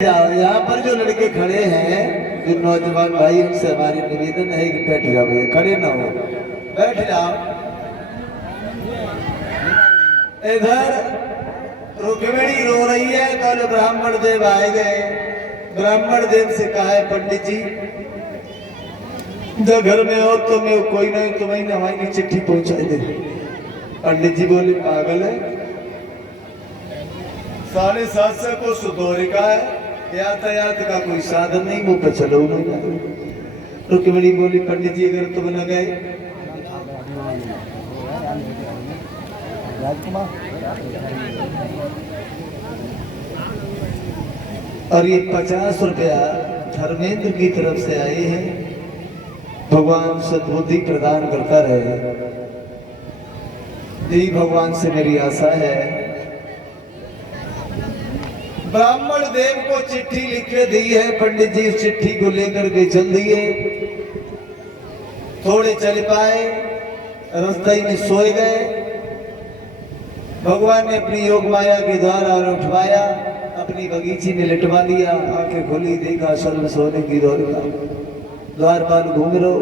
यहाँ पर जो लड़के खड़े हैं, जो नौजवान भाई, उनसे हमारी निवेदन है कि बैठ जाओ भैया, खड़े ना हो, बैठ जाओ। इधर रुक्मिणी रो रही है। कल ब्राह्मण देव आए गए, ब्राह्मण देव से कहा है पंडित जी जब घर में हो तो मैं कोई नहीं तुम्हें हमारी चिट्ठी पहुंचा दे। पंडित जी बोले पागल है, 750 को सुधोरिका है, यातायात का कोई साधन नहीं, मुंह पे चलो नहीं। रुक्मिणी बोली पंडित जी अगर तुम न गए और ये 50 रुपया धर्मेंद्र की तरफ से आए हैं, भगवान सद्बुद्धि प्रदान करता रहे, यही भगवान से मेरी आशा है। ब्राह्मण देव को चिट्ठी लिख के दी है, पंडित जी उस चिट्ठी को लेकर के चल दिए। थोड़े चल पाए, रास्ते में सोए गए। भगवान ने अपनी योग माया के द्वारा उठवाया, अपनी बगीची में लिटवा लिया। आंखें खोली, देखा सर्व सोने की द्वारपाल घूम रो,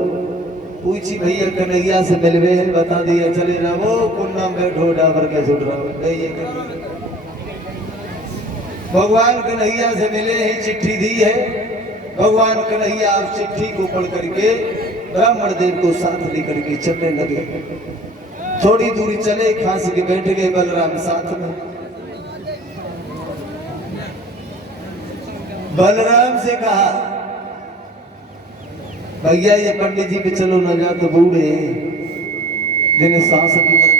पूछी भैया कन्हैया से मिलवे है, बता दिया चले रहो, कुन्ना बैठो डाबर के सुट रहो। भगवान कन्हैया से मिले हैं, चिट्ठी दी है। भगवान कन्हैया उस चिट्ठी को पढ़ करके ब्राह्मण देव को साथ लेकर के चलने लगे। थोड़ी दूरी चले, खांस के बैठ गए बलराम साथ में। बलराम से कहा भैया ये पंडित जी पे चलो न जा तो बूढ़े जिन्हें सांस भी मर।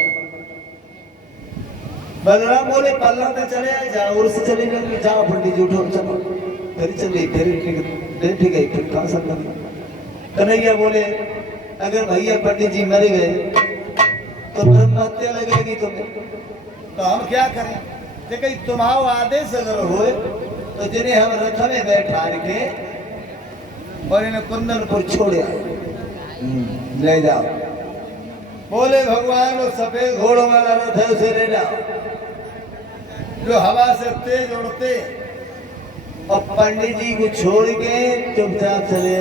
बलराम बोले पल्ला में चले आए, जाओ और से चले जाएंगे, जाओ पंडित जी उठो चलो। फिर चले, फिर बैठ गए, फिर कहा सब लगे। कन्हैया बोले अगर भैया पंडित जी मर गए तो ब्रह्म हत्या लगेगी तुम्हें, तो हम क्या करें? जे कहीं तुम्हारा आदेश अगर होए तो जिन्हें हम रथ में बैठा के और इन्हें कुंदनपुर छोड़े ले जाओ। बोले भगवान वो सफेद घोड़ों वाला रथ है उसे ले जाओ, जो हवा से तेज उड़ते, और पंडित जी को छोड़ के चुपचाप चले।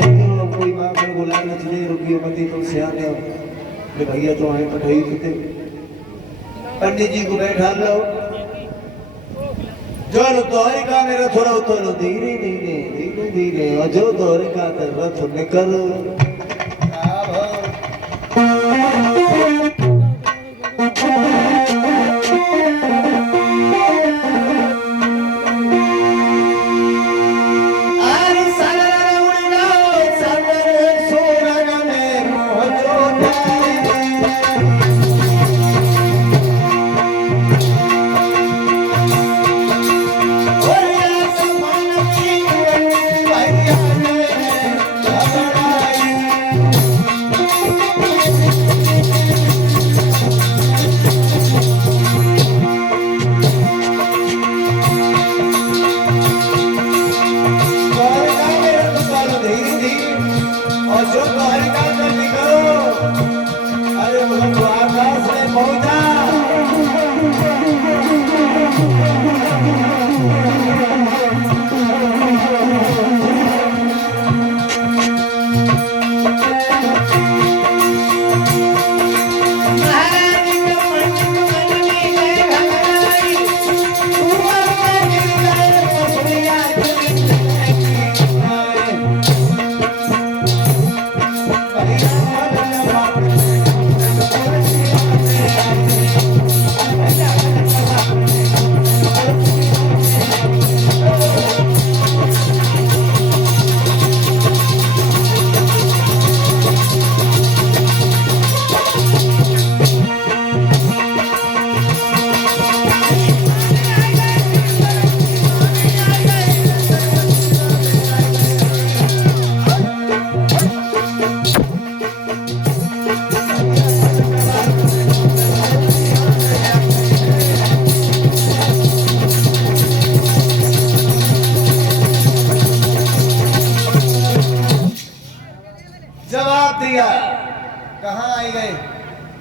कोई माँ को बुलाना चाहिए, रुकियो मती तुम सियाने हो, भैया तो आए पठाई थे। पंडित जी को बैठा लो, जो द्वारिका में रथ रहो तो धीरे धीरे धीरे धीरे, और जो द्वारिका रथ निकल।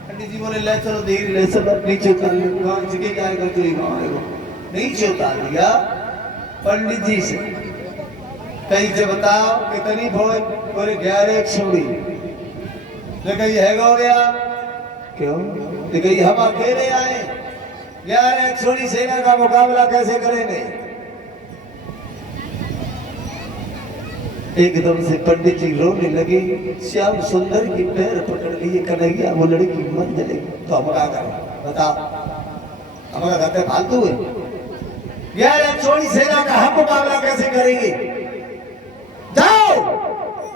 पंडित जी बोले ले चलो धीरे ले चलो नीचे उतर लो, कहाँ जगह जाएगा तो कहाँ आएगा। नीचे उतार दिया, पंडित जी से कहीं से बताओ कितनी फौज? बोले 11 छोड़ी। लेकिन है हो गया क्यों? कहीं हम अकेले आए, 11 छोड़ी सेना का मुकाबला कैसे करेंगे? एकदम से पंडित जी रोने लगे। श्याम सुंदर की पैर पकड़ लिए, कन्हैया वो लड़की मर जलेगी तो हम क्या करें बताओ? हमारा घर पे फालतू है? 11 छोड़ी सेना का हम मुकाबला कैसे करेंगे? जाओ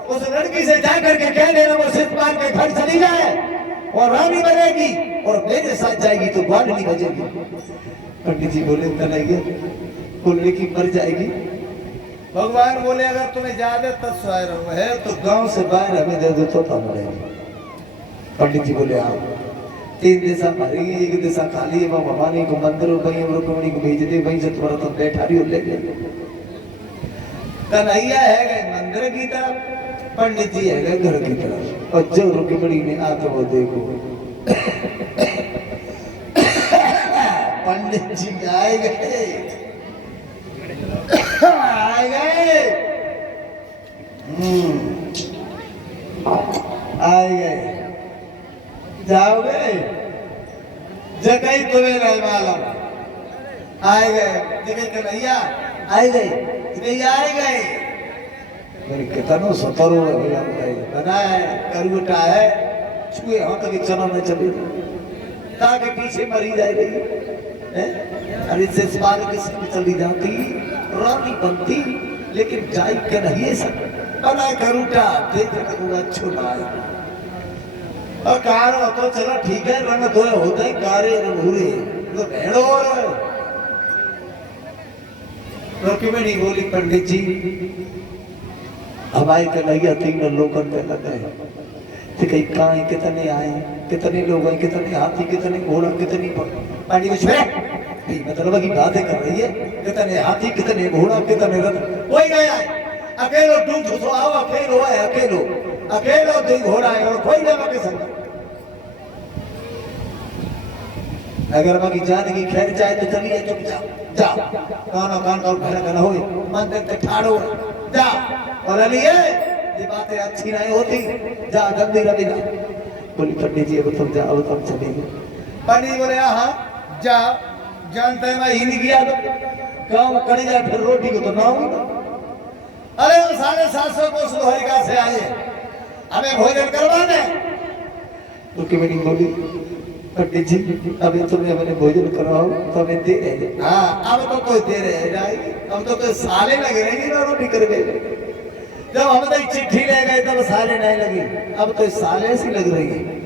उस लड़की से जाकर के कह देना वो सिर मार के घर चली जाए और रानी बनेगी और मेरे साथ जाएगी तो ग्वालिनी बजेगी। पंडित जी बोले कन्हैया वो लड़की मर जाएगी। भगवान बोले अगर तुम्हें ज्यादा तस्वीर है तो गांव से बाहर हमें दे दो तो मरेगी। पंडित जी बोले हाँ 3 दिशा मारेगी, एक दिशा खाली है वह भवानी को मंदिर वही रुक्मणी को भेज दे, वहीं से तुम्हारा तुम बैठा रही हो ले ले। कन्हैया है गए मंदिर की तरफ, पंडित जी है गए घर की तरफ और जो रुक्मणी ने आ तो वो देखो पंडित जी आए गए आए गए आए गए जाओगे जगह तुम्हें नहीं मालूम। आए गए जगह कन्हैया आए गए कन्हैया आए गए। कितनो सतरो बनाए करुटा है छुए हाथ के चना न चले ताकि पीछे मरी जाए रही है। अरे से बाल किसी में चली जाती रानी बनती लेकिन जाई कन्हैया सब बना करुटा देख करूँगा छुड़ा और कार तो चलो ठीक है रंग धोए होते ही कारे भूरे तो भेड़ो रुक्मिणी बोली पंडित जी हमारे कन्हैया 3 लोकन पे लग गए तो कहीं कहाँ कितने आए कितने लोग आए कितने हाथी कितने घोड़ा कितनी पानी में मतलब की बातें कर रही है। कितने हाथी कितने घोड़ा कितने रथ कोई नहीं आए अकेलो डूब घुसो आओ अकेलो है अकेलो अकेलो 2 घोड़ा है और कोई ना के संग। अगर बाकी जान की खैर चाहे तो चलिए चुप जाओ जाओ कान का उठा करना हो मंदिर के ठाड़ो जा और लिए ये बातें अच्छी नहीं होती जा जल्दी रवि जा। बोली पंडित जी अब तुम जाओ तुम चलेंगे। पंडित बोले हाँ जा जानते हैं मैं हिंद गया तो गाँव में कड़ी जाए फिर रोटी को तो ना होगा। अरे हम 750 कोस लोहरिका से आए हमें भोजन करवाने। तो क्यों बोली पंडित जी अभी तुम्हें अपने भोजन करवाओ तो हमें दे रहे। हाँ अब तो कोई दे रहे जाएगी अब तो कोई साले लगे रहेगी ना रोटी करवे। जब हम तो चिट्ठी ले गए तब साले नहीं लगी अब तो साले सी लग रही है।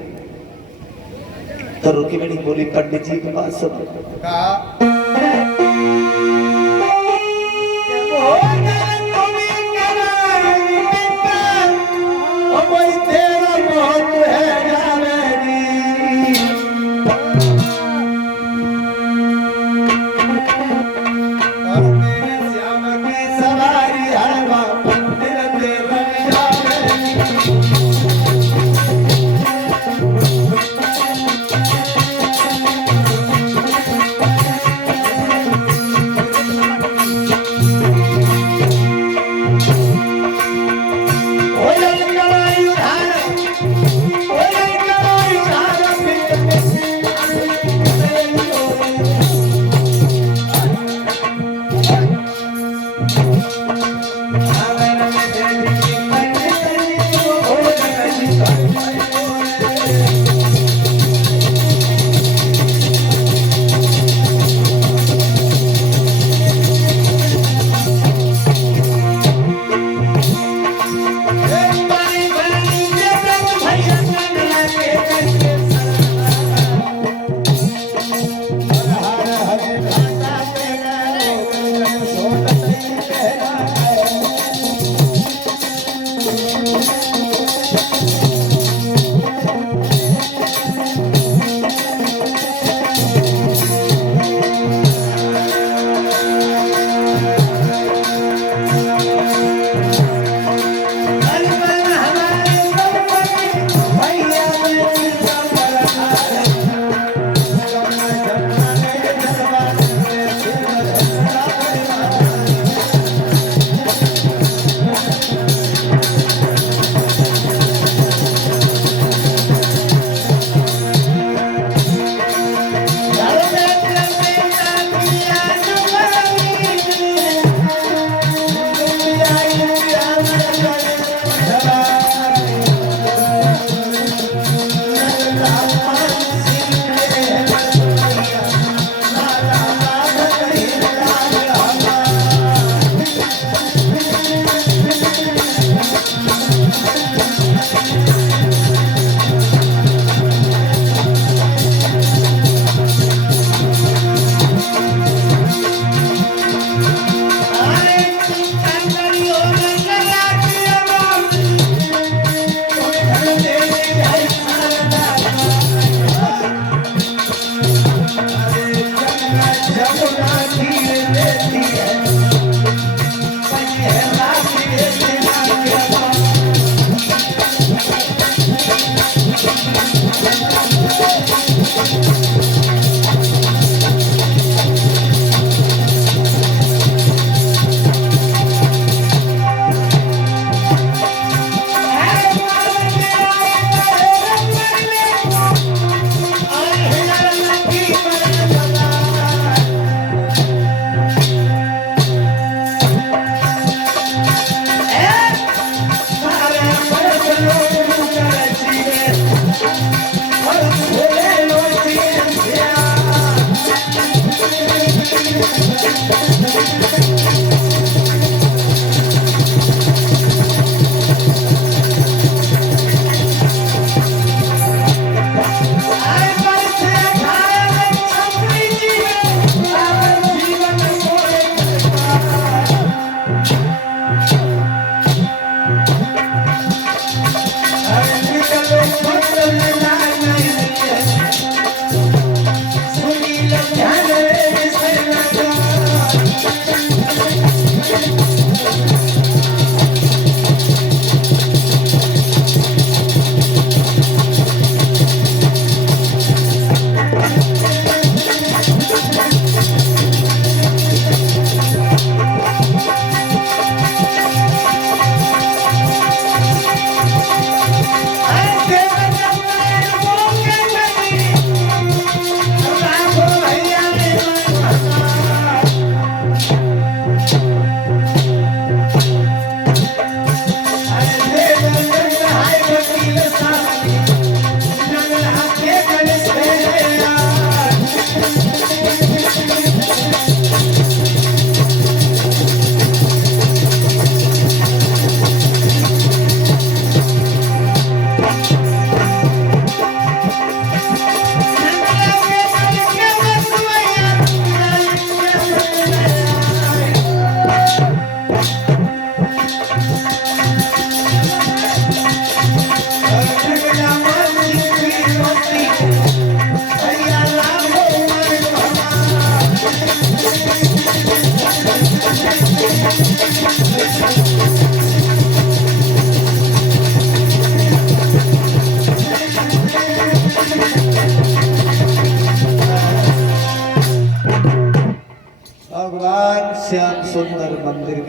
तो रुक्मिणी बोली पंडित जी की बात सुनो कहा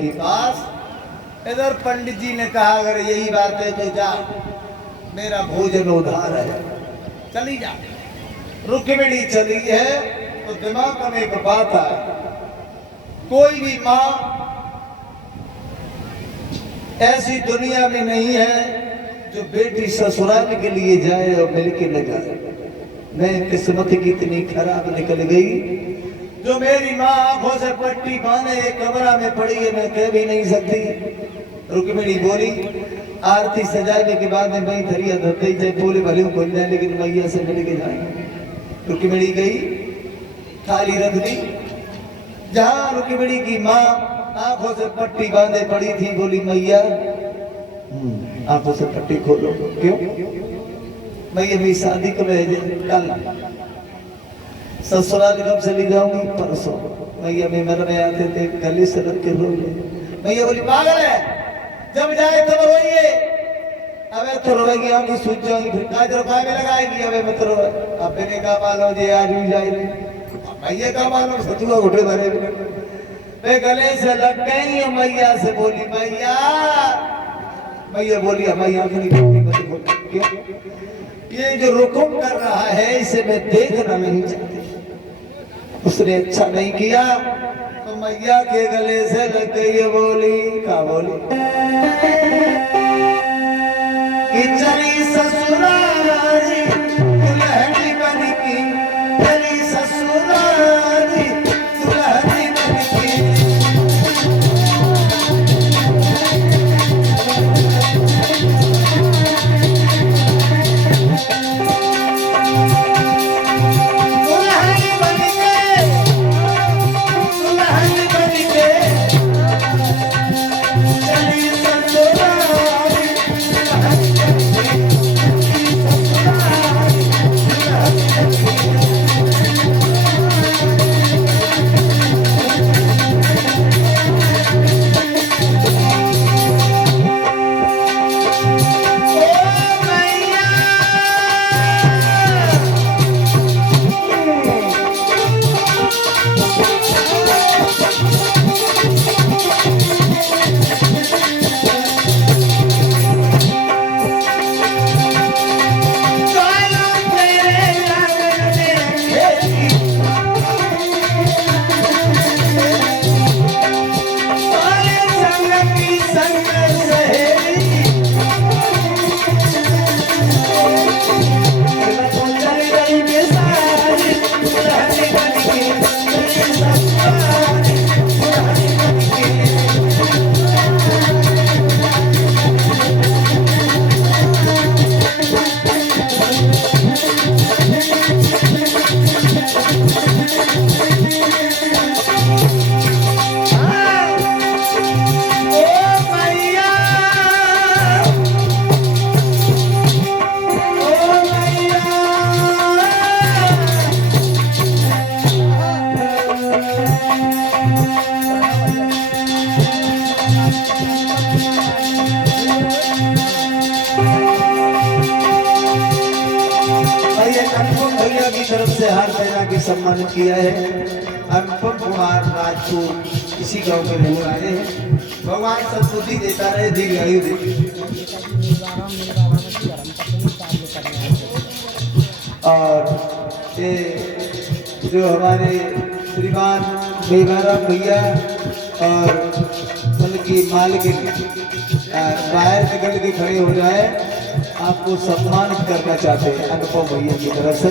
के पास। इधर पंडित जी ने कहा अगर यही बात है तो जा, मेरा भोजन उधार है, चली जा। रुक्मिणी चली है तो दिमाग में एक बात है, कोई भी माँ ऐसी दुनिया में नहीं है जो बेटी ससुराल के लिए जाए और मिलके न जाए। मैं किस्मत की इतनी खराब निकल गई जो मेरी माँ आंखों से पट्टी बांधे कमरा में पड़ी है, मैं कह भी नहीं सकती। रुक्मिणी बोली, आरती सजाने के बाद में मैं थरिया धरते ही बोले भले खोल जाए लेकिन मैया से मिल के जाए। रुक्मिणी गई, थाली रख दी। जहां रुक्मिणी की माँ आंखों से पट्टी बांधे पड़ी थी, बोली मैया आंखों से पट्टी खोलो। क्यों? मैया मेरी शादी कब है? कल। ससुराल कब चली जाऊंगी? परसों। मैया में मन में आते थे गले से लग के रो ले। मैया बोली पागल है, जब जाए तब रोइए। अबे तो रोएगी, आंखें सूझ जाएंगी, फिर काजर खाए में लगाएगी। अबे मत रो, अब मैंने कहा मानो जी आज भी जाए मैया का मानो सचुआ उठे भरे वे गले से लग गई। मैया से बोली मैया, मैया बोली मैया क्यों? ये जो रुकुम कर रहा है इसे मैं देखना नहीं चाहती। उसने अच्छा नहीं किया तो मैया के गले से लग गई। बोली क्या बोली कि चली ससुराली दुल्हनी बन की, चली ससुराली दुल्हनी बन की। भैया की तरफ से हार पहना के सम्मानित किया है। अनुपम कुमार राजपूत इसी गांव के लोग आए हैं। भगवान सद्बुद्धि देता रहे, दीर्घायु दे। और ये जो हमारे श्रीमान बेगारा भैया और उनकी मालकिन बाहर निकल के खड़े हो जाए, आपको सम्मानित करना चाहते हैं अनुपम भैया की तरफ से।